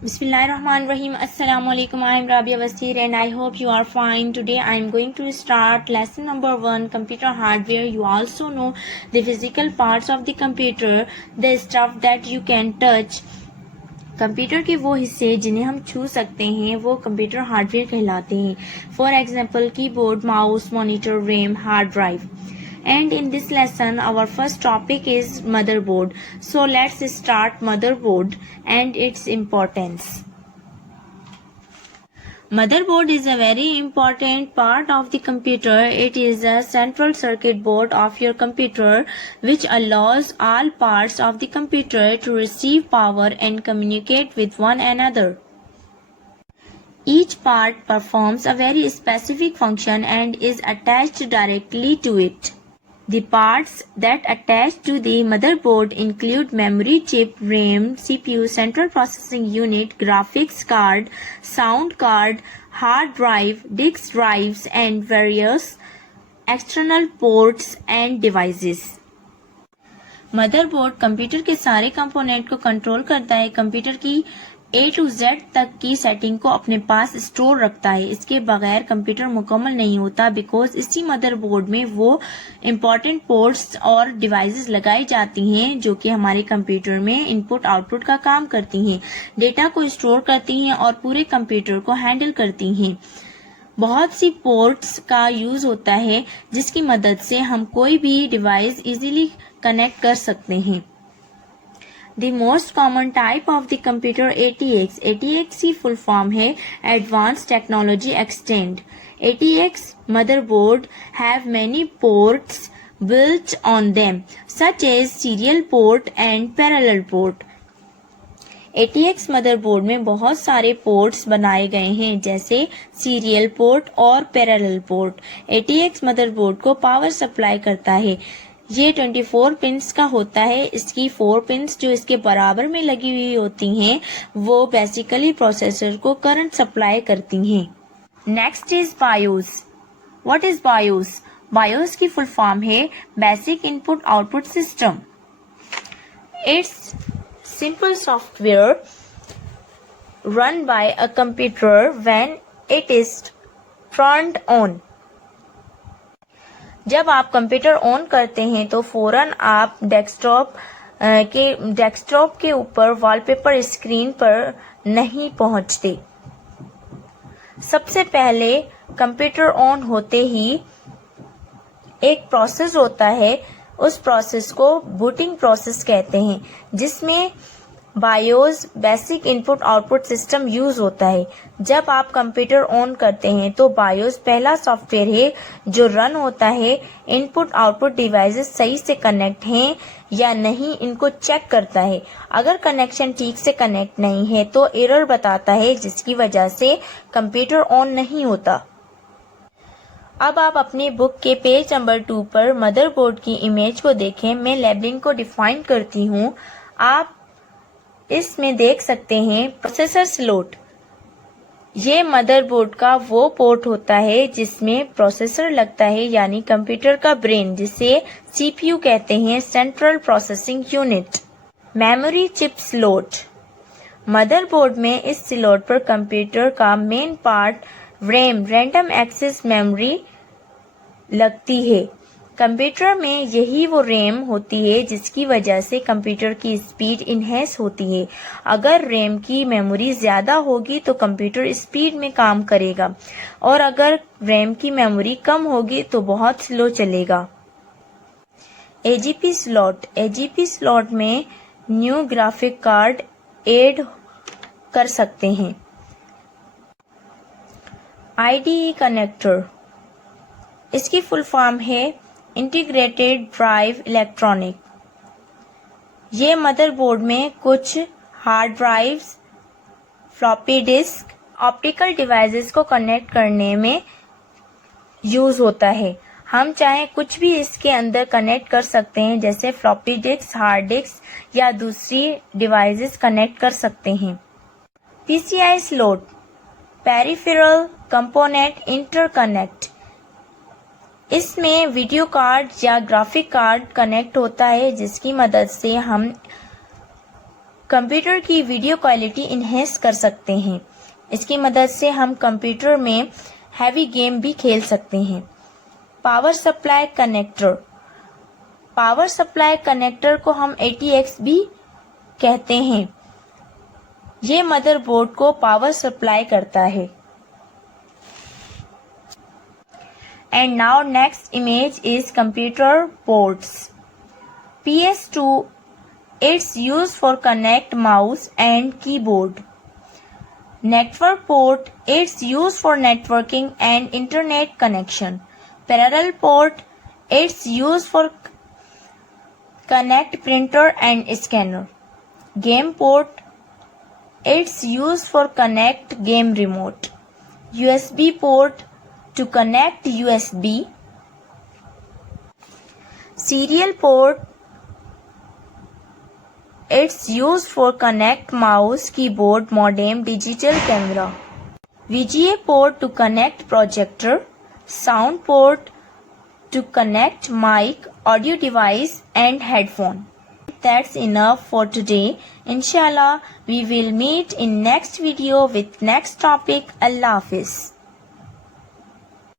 Bismillahirrahmanirrahim. Assalamu alaikum. I am Rabia Wasir and I hope you are fine. Today I am going to start lesson number 1, computer hardware. You also know the physical parts of the computer, the stuff that you can touch. Computer के वो हिस्से जिन्हें हम छू सकते हैं वो computer hardware कहलाते हैं. For example keyboard, mouse, monitor, RAM, hard drive. And in this lesson our first topic is motherboard. So let's start motherboard and its importance. Motherboard is a very important part of the computer. It is a central circuit board of your computer which allows all parts of the computer to receive power and communicate with one another. Each part performs a very specific function and is attached directly to it. The parts that attach to the motherboard include memory chip, RAM, CPU, central processing unit, graphics card, sound card, hard drive, disk drives, and various external ports and devices. Motherboard computer के सारे component को control करता है. Computer की A to Z तक की setting को अपने पास स्टोर रखता है. इसके बगैर कंप्यूटर मुकम्मल नहीं होता बिकॉज इसी मदरबोर्ड में वो इम्पोर्टेंट पोर्ट्स और डिवाइसेस लगाई जाती हैं जो कि हमारे कंप्यूटर में इनपुट आउटपुट का काम करती हैं, डेटा को स्टोर करती हैं और पूरे कंप्यूटर को हैंडल करती हैं. बहुत सी पोर्ट्स का यूज होता है जिसकी मदद से हम कोई भी डिवाइस इजीली कनेक्ट कर सकते हैं. The most common type of the computer ATX. ATX की full form है Advanced Technology Extend. ATX motherboard have many ports built on them, such as serial port and parallel port. ATX motherboard में बहुत सारे ports बनाए गए हैं जैसे serial port और पैरेलल पोर्ट. ATX मदरबोर्ड को पावर सप्लाई करता है. ये 24 पिंस का होता है. इसकी 4 पिंस जो इसके बराबर में लगी हुई होती हैं वो बेसिकली प्रोसेसर को करंट सप्लाई करती हैं. Next is BIOS. What is BIOS? BIOS की फुल फॉर्म है basic input output system. It's simple software run by a computer when it is turned on. जब आप कंप्यूटर ऑन करते हैं तो फौरन आप डेस्कटॉप के ऊपर वॉलपेपर स्क्रीन पर नहीं पहुंचते. सबसे पहले कंप्यूटर ऑन होते ही एक प्रोसेस होता है. उस प्रोसेस को बूटिंग प्रोसेस कहते हैं जिसमें BIOS basic input output system use होता है. जब आप कंप्यूटर ऑन करते हैं तो बायोस पहला सॉफ्टवेयर है जो रन होता है. इनपुट आउटपुट डिवाइसेस सही से कनेक्ट हैं या नहीं इनको चेक करता है. अगर कनेक्शन ठीक से कनेक्ट नहीं है तो एरर बताता है जिसकी वजह से कंप्यूटर ऑन नहीं होता. अब आप अपनी बुक के पेज नंबर 2 पर मदरबोर्ड की इमेज को देखें. मैं लेबलिंग को डिफाइन करती हूँ. आप इसमें देख सकते हैं प्रोसेसर स्लॉट. ये मदरबोर्ड का वो पोर्ट होता है जिसमें प्रोसेसर लगता है यानी कंप्यूटर का ब्रेन जिसे CPU कहते हैं, central processing unit. Memory chip slot. Motherboard में इस स्लॉट पर कंप्यूटर का main part RAM, random access memory लगती है. कंप्यूटर में यही वो रैम होती है जिसकी वजह से कंप्यूटर की स्पीड इनहेंस होती है. अगर रैम की मेमोरी ज्यादा होगी तो कंप्यूटर स्पीड में काम करेगा और अगर रैम की मेमोरी कम होगी तो बहुत स्लो चलेगा. AGP slot. AGP स्लॉट में न्यू ग्राफिक कार्ड ऐड कर सकते हैं. IDE connector. इसकी फुल फॉर्म है इंटीग्रेटेड ड्राइव इलेक्ट्रॉनिक. ये मदरबोर्ड में कुछ hard drives, floppy disk, optical devices को कनेक्ट करने में यूज होता है. हम चाहे कुछ भी इसके अंदर कनेक्ट कर सकते हैं जैसे फ्लॉपी डिस्क, हार्ड डिस्क या दूसरी डिवाइसेस कनेक्ट कर सकते हैं. PCI slot. Peripheral component interconnect. इसमें वीडियो कार्ड या ग्राफिक कार्ड कनेक्ट होता है जिसकी मदद से हम कंप्यूटर की वीडियो क्वालिटी इन्हेंस कर सकते हैं। इसकी मदद से हम कंप्यूटर में हैवी गेम भी खेल सकते हैं। Power supply connector, power supply connector को हम ATX भी कहते हैं। ये मदरबोर्ड को पावर सप्लाई करता है। And now next image is computer ports. PS2, it's used for connect mouse and keyboard. Network port, it's used for networking and internet connection. Parallel port, it's used for connect printer and scanner. Game port, it's used for connect game remote. USB port, to connect USB. Serial port, it's used for connect mouse, keyboard, modem, digital camera. VGA port to connect projector. Sound port to connect mic, audio device and headphone. That's enough for today. Inshallah, we will meet in next video with next topic. Allah Hafiz.